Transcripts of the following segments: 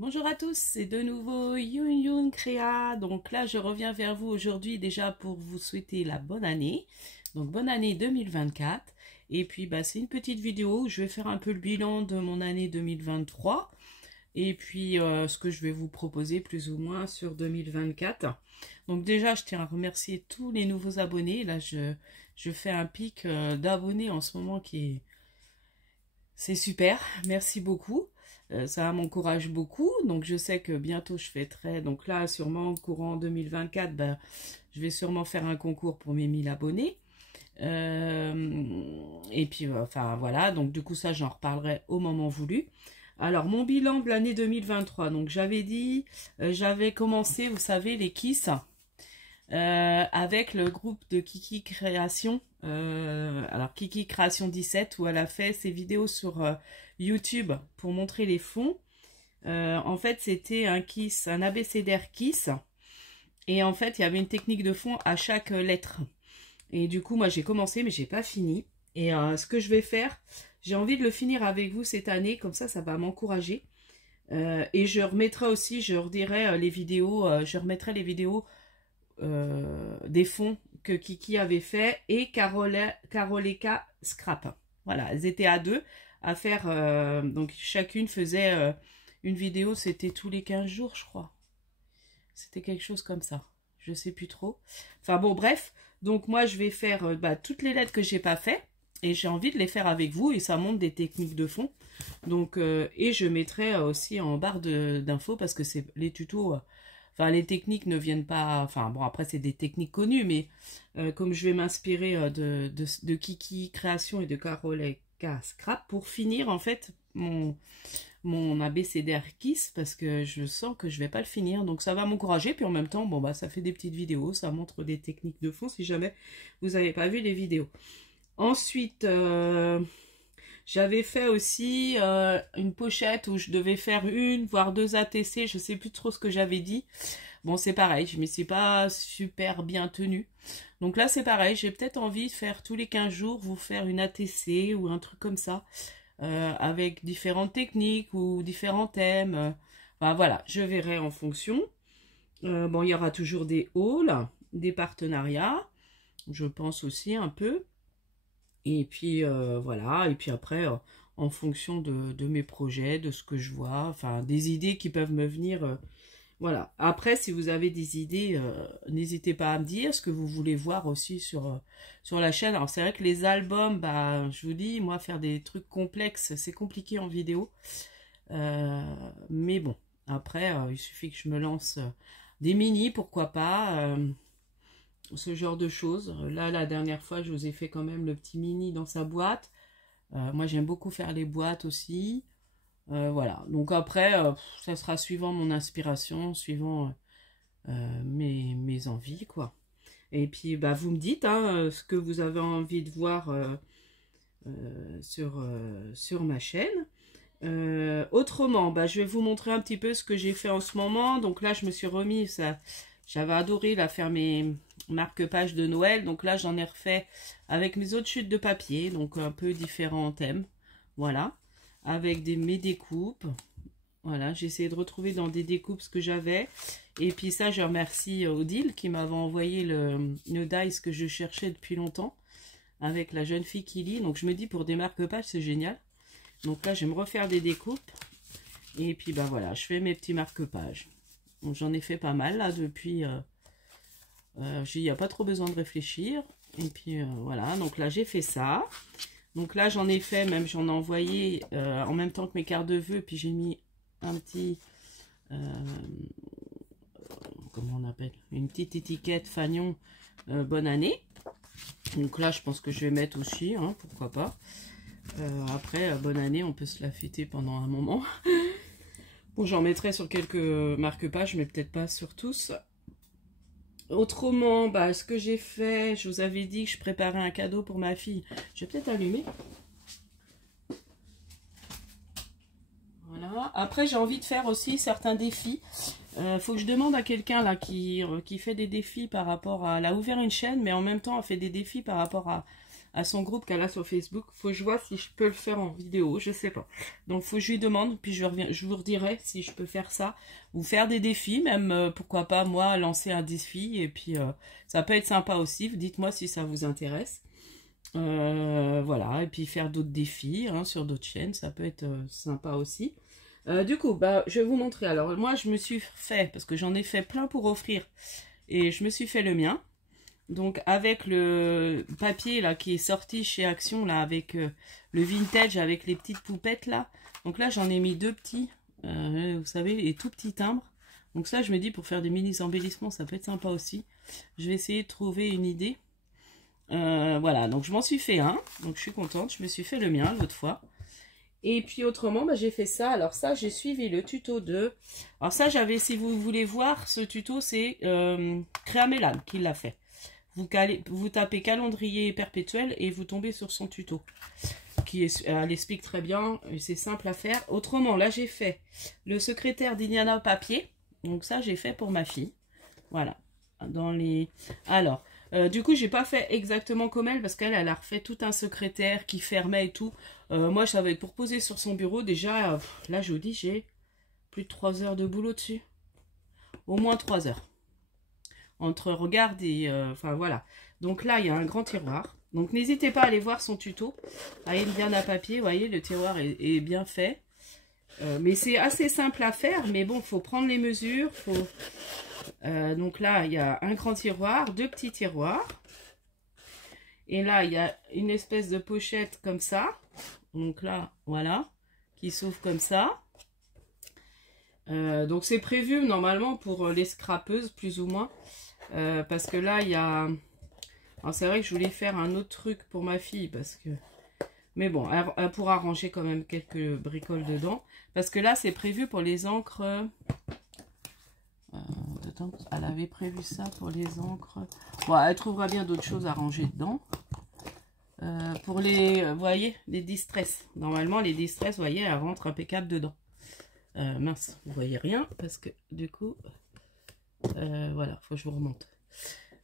Bonjour à tous, c'est de nouveau Youn Créa. Donc là, je reviens vers vous aujourd'hui déjà pour vous souhaiter la bonne année. Donc bonne année 2024. Et puis c'est une petite vidéo où je vais faire un peu le bilan de mon année 2023. Et puis ce que je vais vous proposer plus ou moins sur 2024. Donc déjà, je tiens à remercier tous les nouveaux abonnés. Là, je fais un pic d'abonnés en ce moment c'est super. Merci beaucoup. Ça m'encourage beaucoup, donc je sais que bientôt je fêterai, donc là sûrement courant 2024, je vais sûrement faire un concours pour mes 1000 abonnés, et puis enfin voilà, donc du coup ça j'en reparlerai au moment voulu. Alors mon bilan de l'année 2023, donc j'avais dit, j'avais commencé, vous savez, les Kiss, avec le groupe de Kiki Création, alors Kiki Création 17, où elle a fait ses vidéos sur YouTube pour montrer les fonds. En fait, c'était un kiss, un abécédaire kiss, et en fait, il y avait une technique de fond à chaque lettre. Et du coup, moi, j'ai commencé, mais j'ai pas fini. Et ce que je vais faire, j'ai envie de le finir avec vous cette année, comme ça va m'encourager. Et je remettrai aussi, je redirai les vidéos, je remettrai les vidéos des fonds que Kiki avait fait et Caroleka Scrap. Voilà, elles étaient à deux à faire, donc chacune faisait une vidéo, c'était tous les 15 jours je crois. C'était quelque chose comme ça, je sais plus trop. Enfin bon bref, donc moi je vais faire toutes les lettres que j'ai pas fait et j'ai envie de les faire avec vous et ça montre des techniques de fond. Donc et je mettrai aussi en barre d'infos parce que c'est les tutos. Enfin, les techniques ne viennent pas... Enfin, bon, après, c'est des techniques connues, mais comme je vais m'inspirer de Kiki Création et de Caroleka Scrap pour finir, en fait, mon abécédaire Kiss, parce que je sens que je vais pas le finir. Donc, ça va m'encourager. Puis, en même temps, bon, ça fait des petites vidéos. Ça montre des techniques de fond, si jamais vous n'avez pas vu les vidéos. Ensuite... j'avais fait aussi une pochette où je devais faire une, voire deux ATC, je sais plus trop ce que j'avais dit. Bon, c'est pareil, je ne me suis pas super bien tenue. Donc là, c'est pareil, j'ai peut-être envie de faire tous les 15 jours, vous faire une ATC ou un truc comme ça, avec différentes techniques ou différents thèmes. Enfin, voilà, je verrai en fonction. Bon, il y aura toujours des hauls, des partenariats, je pense aussi un peu. Et puis voilà, et puis après, en fonction de mes projets, de ce que je vois, enfin des idées qui peuvent me venir, voilà. Après, si vous avez des idées, n'hésitez pas à me dire ce que vous voulez voir aussi sur la chaîne. Alors c'est vrai que les albums, je vous dis, moi faire des trucs complexes, c'est compliqué en vidéo. Mais bon, après, il suffit que je me lance des mini, pourquoi pas. Ce genre de choses. Là, la dernière fois, je vous ai fait quand même le petit mini dans sa boîte. Moi, j'aime beaucoup faire les boîtes aussi. Voilà. Donc après, ça sera suivant mon inspiration, suivant mes envies, quoi. Et puis, vous me dites ce que vous avez envie de voir sur ma chaîne. Autrement, je vais vous montrer un petit peu ce que j'ai fait en ce moment. Donc là, je me suis remis ça. J'avais adoré faire mes marque-pages de Noël. Donc là, j'en ai refait avec mes autres chutes de papier. Donc un peu différents thèmes. Voilà. Avec mes découpes. Voilà. J'ai essayé de retrouver dans des découpes ce que j'avais. Et puis ça, je remercie Odile qui m'avait envoyé le dice que je cherchais depuis longtemps. Avec la jeune fille qui lit. Donc je me dis pour des marque-pages, c'est génial. Donc là, je vais me refaire des découpes. Et puis voilà, je fais mes petits marque-pages. J'en ai fait pas mal là depuis, il n'y a pas trop besoin de réfléchir. Et puis voilà, donc là j'ai fait ça. Donc là j'en ai fait, même j'en ai envoyé en même temps que mes cartes de vœux. Puis j'ai mis un petit, comment on appelle, une petite étiquette fanion bonne année. Donc là je pense que je vais mettre aussi, pourquoi pas. Après bonne année, on peut se la fêter pendant un moment. Bon, j'en mettrai sur quelques marque-pages, mais peut-être pas sur tous. Autrement, ce que j'ai fait, je vous avais dit que je préparais un cadeau pour ma fille. Je vais peut-être allumer. Voilà. Après, j'ai envie de faire aussi certains défis. Faut que je demande à quelqu'un là qui fait des défis par rapport à... Elle a ouvert une chaîne, mais en même temps, elle fait des défis par rapport à son groupe qu'elle a sur Facebook. Faut que je vois si je peux le faire en vidéo, je sais pas. Donc faut que je lui demande, puis je vous redirai si je peux faire ça. Ou faire des défis, même pourquoi pas moi lancer un défi. Et puis ça peut être sympa aussi, dites-moi si ça vous intéresse. Voilà, et puis faire d'autres défis hein, sur d'autres chaînes, ça peut être sympa aussi. Du coup, bah, je vais vous montrer. Alors moi je me suis fait, parce que j'en ai fait plein pour offrir, et je me suis fait le mien. Donc avec le papier là qui est sorti chez Action là, avec le vintage, avec les petites poupettes là. Donc là j'en ai mis deux petits, vous savez, les tout petits timbres. Donc ça je me dis pour faire des mini embellissements ça peut être sympa aussi. Je vais essayer de trouver une idée. Voilà, donc je m'en suis fait un, donc je suis contente, je me suis fait le mien l'autre fois. Et puis autrement, bah, j'ai fait ça. Alors ça, j'ai suivi le tuto de... Alors ça, j'avais, si vous voulez voir ce tuto, c'est Créa Mélane qui l'a fait. Vous tapez calendrier perpétuel et vous tombez sur son tuto. Elle explique très bien, c'est simple à faire. Autrement, là j'ai fait le secrétaire d'Indiana papier. Donc ça, j'ai fait pour ma fille. Voilà. Alors... du coup, j'ai pas fait exactement comme elle parce qu'elle a refait tout un secrétaire qui fermait et tout. Moi, je savais pour poser sur son bureau. Déjà, là, je vous dis, j'ai plus de 3 heures de boulot dessus. Au moins 3 heures. Entre regarde et... Enfin, voilà. Donc là, il y a un grand tiroir. Donc, n'hésitez pas à aller voir son tuto. À Indiana papier, vous voyez, le tiroir est bien fait. Mais c'est assez simple à faire. Mais bon, il faut prendre les mesures. Donc là, il y a un grand tiroir, deux petits tiroirs. Et là, il y a une espèce de pochette comme ça. Donc là, voilà, qui s'ouvre comme ça. Donc c'est prévu normalement pour les scrapeuses, plus ou moins. Parce que là, il y a... Alors c'est vrai que je voulais faire un autre truc pour ma fille, parce que... Mais bon, elle pourra ranger quand même quelques bricoles dedans. Parce que là, c'est prévu pour les encres... elle avait prévu ça pour les encres. Bon, elle trouvera bien d'autres choses à ranger dedans. Pour les, vous voyez, les distress. Normalement, les distress, vous voyez, elles rentrent impeccable dedans. Mince, vous voyez rien parce que du coup, voilà, faut que je vous remonte.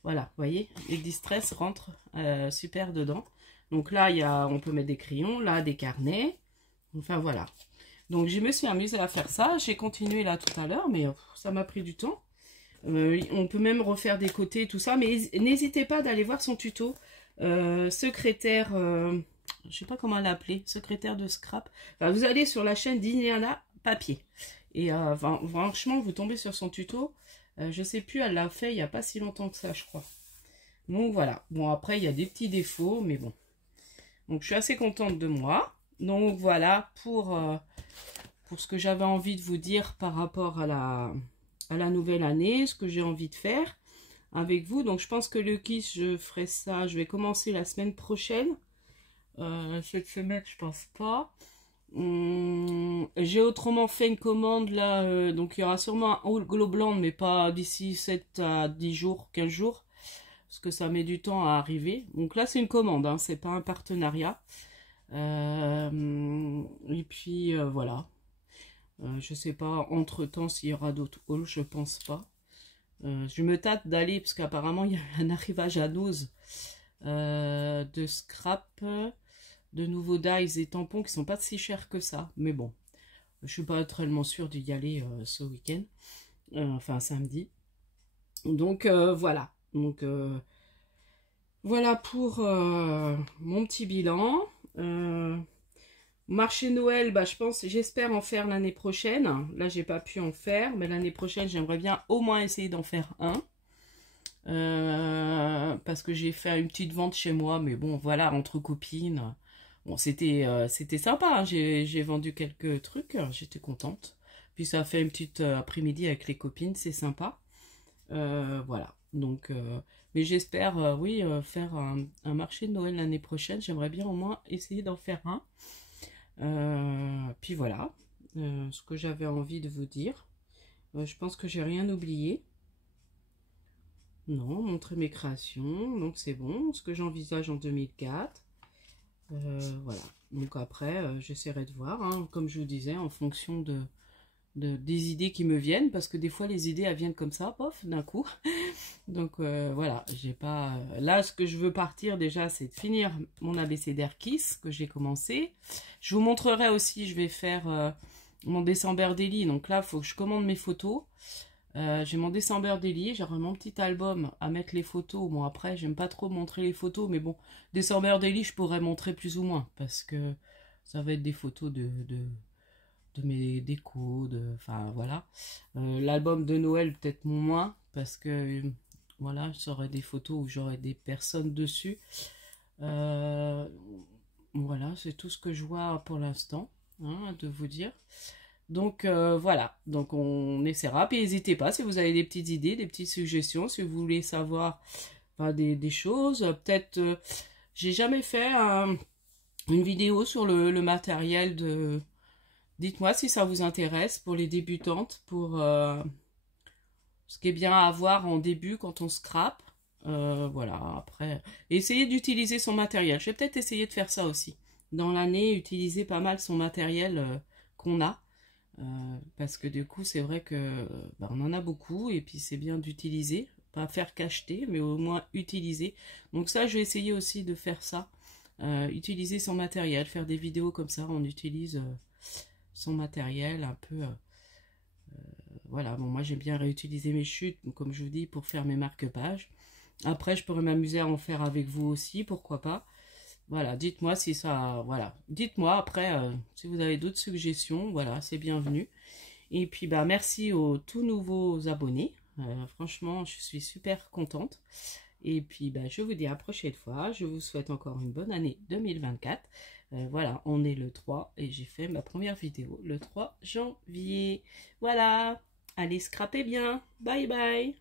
Voilà, vous voyez, les distress rentrent super dedans. Donc là, on peut mettre des crayons, là, des carnets. Enfin, voilà. Donc, je me suis amusée à faire ça. J'ai continué là tout à l'heure, mais ça m'a pris du temps. On peut même refaire des côtés, tout ça. Mais n'hésitez pas d'aller voir son tuto. Secrétaire, je sais pas comment l'appeler, secrétaire de scrap. Enfin, vous allez sur la chaîne d'Indiana Papier. Et franchement, vous tombez sur son tuto. Je sais plus, elle l'a fait il n'y a pas si longtemps que ça, je crois. Donc voilà. Bon, après, il y a des petits défauts, mais bon. Donc, je suis assez contente de moi. Donc voilà pour ce que j'avais envie de vous dire par rapport à la nouvelle année, ce que j'ai envie de faire avec vous. Donc je pense que le kiss, je ferai ça, je vais commencer la semaine prochaine. Cette semaine, je pense pas. J'ai autrement fait une commande là, donc il y aura sûrement un Glow blanc, mais pas d'ici 7 à 10 jours, 15 jours, parce que ça met du temps à arriver. Donc là c'est une commande, hein, c'est pas un partenariat. Et puis voilà. Je sais pas entre temps s'il y aura d'autres hauls, je pense pas. Je me tâte d'aller parce qu'apparemment il y a un arrivage à Noz de scrap, de nouveaux dies et tampons qui sont pas si chers que ça. Mais bon, je suis pas tellement sûre d'y aller ce week-end, enfin samedi. Donc voilà. Donc voilà pour mon petit bilan. Marché Noël, bah, j'espère en faire l'année prochaine. Là, j'ai pas pu en faire, mais l'année prochaine, j'aimerais bien au moins essayer d'en faire un. Parce que j'ai fait une petite vente chez moi, mais bon, voilà, entre copines. Bon, c'était sympa, hein. J'ai vendu quelques trucs, j'étais contente. Puis ça a fait une petite après-midi avec les copines, c'est sympa. Voilà, donc... mais j'espère, oui, faire un marché de Noël l'année prochaine. J'aimerais bien au moins essayer d'en faire un. Puis voilà, ce que j'avais envie de vous dire. Je pense que j'ai rien oublié. Non, montrer mes créations, donc c'est bon. Ce que j'envisage en 2004. Voilà, donc après, j'essaierai de voir, hein, comme je vous disais, en fonction de des idées qui me viennent, parce que des fois les idées elles viennent comme ça, pof, d'un coup. Donc voilà, j'ai pas... Là, ce que je veux partir déjà, c'est de finir mon abécédaire Kiss que j'ai commencé. Je vous montrerai aussi, je vais faire mon December Daily. Donc là, il faut que je commande mes photos. J'ai mon December Daily, j'aurai mon petit album à mettre les photos. Bon, après, j'aime pas trop montrer les photos, mais bon, December Daily, je pourrais montrer plus ou moins, parce que ça va être des photos de mes décos, enfin voilà. L'album de Noël, peut-être moins, parce que voilà, j'aurai des photos où j'aurai des personnes dessus. Voilà, c'est tout ce que je vois pour l'instant, hein, de vous dire. Donc voilà, donc on essaiera. Puis n'hésitez pas si vous avez des petites idées, des petites suggestions, si vous voulez savoir enfin, des choses. Peut-être, j'ai jamais fait une vidéo sur le matériel de... Dites-moi si ça vous intéresse pour les débutantes, pour ce qui est bien à avoir en début quand on scrape. Voilà, après, essayez d'utiliser son matériel. Je vais peut-être essayer de faire ça aussi. Dans l'année, utiliser pas mal son matériel qu'on a. Parce que du coup, c'est vrai que bah, on en a beaucoup et puis c'est bien d'utiliser. Pas faire qu'acheter, mais au moins utiliser. Donc ça, je vais essayer aussi de faire ça. Utiliser son matériel, faire des vidéos comme ça, on utilise... son matériel un peu voilà, bon moi j'aime bien réutiliser mes chutes comme je vous dis pour faire mes marque-pages. Après je pourrais m'amuser à en faire avec vous aussi, pourquoi pas. Voilà, dites-moi si ça, voilà, dites-moi après si vous avez d'autres suggestions, voilà, c'est bienvenu. Et puis bah merci aux tout nouveaux abonnés, franchement je suis super contente. Et puis bah, je vous dis à la prochaine fois, je vous souhaite encore une bonne année 2024. Voilà, on est le 3 et j'ai fait ma première vidéo le 3 janvier. Voilà, allez scraper bien, bye bye.